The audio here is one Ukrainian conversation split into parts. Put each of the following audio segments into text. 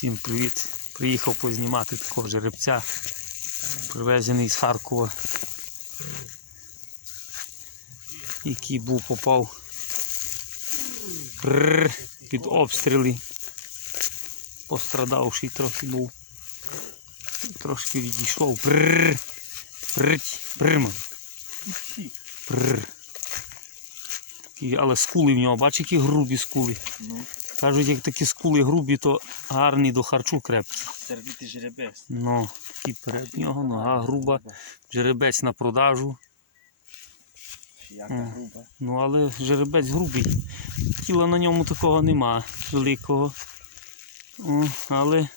Всім привіт. Приїхав познімати такого жеребця, привезений з Харкова, який був попав під обстріли. Пострадавший трохи був. Трошки відійшов. Прррр, прррть, пррман. Прррр. Але скули в нього, бач, які грубі скули. Кажуть, як такі скули грубі, то гарні до харчу крепкі. сердитий жеребець. Ну, такий перед нього, нога груба, жеребець на продажу. Яка груба. Ну, але жеребець грубий. Тіла на ньому такого нема великого. О, але,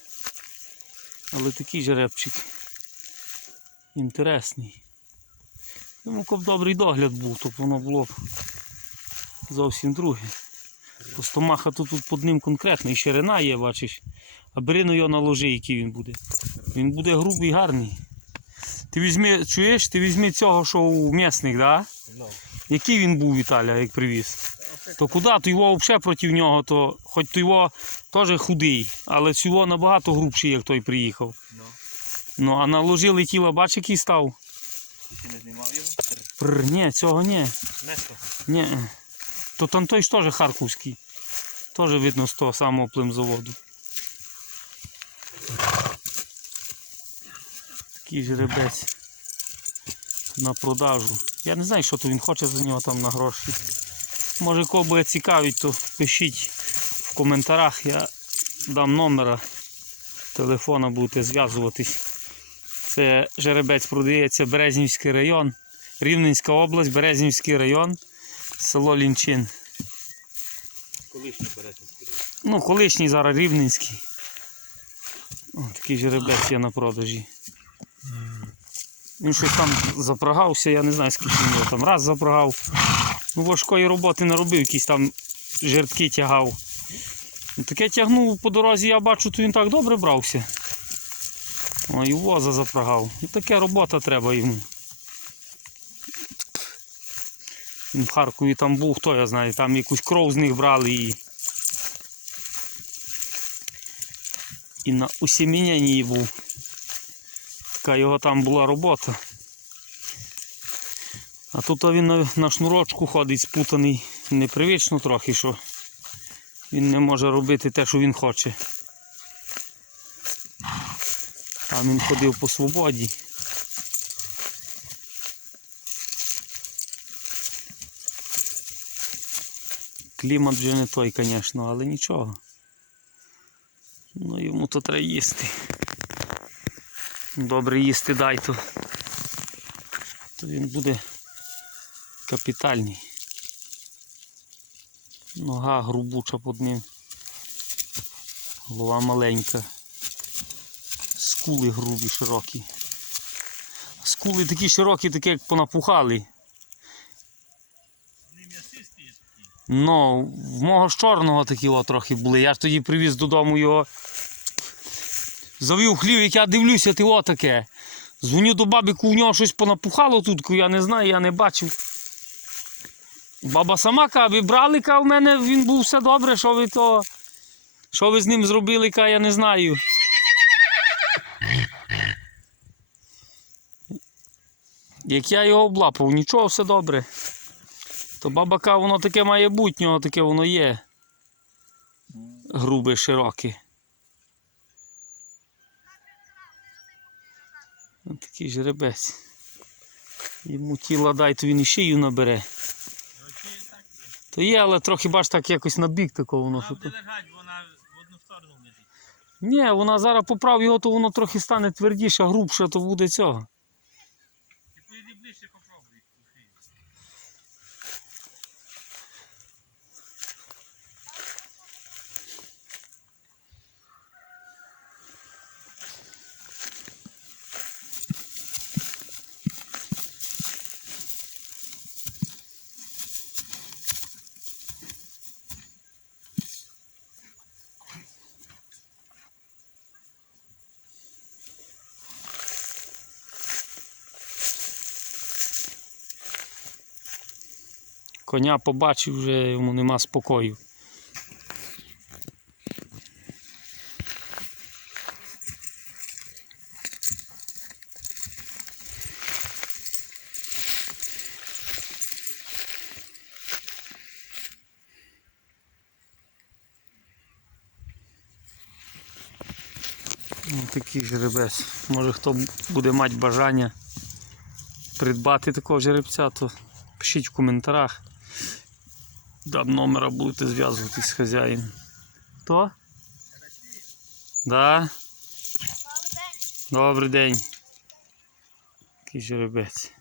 але такий жеребчик. Інтересний. Йому б добрий догляд був, то воно було б зовсім друге. Просто маха тут, тут під ним конкретно, і ширина є, бачиш. А бери на його наложи, який він буде. Він буде грубий, гарний. Ти візьми, чуєш, ти візьми цього, що у м'ясних, да? Ну, Який він був Віталя, як привіз? То куди то його взагалі проти нього, то хоч то його теж худий, але цього набагато грубший, як той приїхав. ну. Ну а наложили тіло, бач, який став. Ти не знімав його? Прр, ні, цього ні. Ні. То там той ж теж харківський. Теж видно з того самого племзаводу. Такий жеребець на продажу. Я не знаю, що то він хоче за нього там на гроші. Може кого буде цікавить, то пишіть в коментарях. Я дам номера телефона, будете зв'язуватись. Це жеребець продається Березнівський район, Рівненська область, Березнівський район, село Лінчин. Колишній березинський. Ну, колишній зараз Рівненський. О, такий жеребець є на продажі. Він щось там запрагався, я не знаю, скільки він його там раз запрагав. Ну, важкої роботи не робив, якісь там жертки тягав. Ну, Таке тягнув по дорозі, я бачу, то він так добре брався. О, і воза запрагав. І таке робота треба йому. Він в Харкові там був, хто я знаю, там якусь кров з них брали і. І на усімінянні був. Така його там була робота. А тут він на, на шнурочку ходить спутаний. Непривично трохи, що він не може робити те, що він хоче. Там він ходив по свободі. Клімат вже не той, звісно, але нічого. Ну йому то треба їсти. Добре їсти дай то. То він буде капітальний. Нога грубуча під ним. Голова маленька. Скули грубі, широкі. Скули такі широкі, такі як понапухали. Вони м'ясисті є такі. Ну, в мого ж чорного такі о, трохи були. Я ж тоді привіз додому його. Завів хлів, як я дивлюся, ти отаке. Дзвоню до бабіку, у нього щось понапухало тут, я не знаю, я не бачив. Баба сама каже, ви брали, каже, в мене він був все добре, що ви то. Що ви з ним зробили, каже, я не знаю. Як я його облапав, нічого, все добре. То баба каже, воно таке має бути, таке воно є. Грубе, широке. Ось такий жеребець. Йому тіла дай, то він і шию набере. То є, але трохи бач так якось на бік такого воно. Вона буде лежать, вона в одну сторону лежить. Ні, вона зараз поправ його, то воно трохи стане твердіше, грубше, то буде цього. Коня побачив, вже йому нема спокою. Ну, такий жеребець. Може хто буде мати бажання придбати такого жеребця, то пишіть в коментарях. Дам номера будете зв'язуватись з хазяїном. Хто? Да. Добрий день. Який жеребець.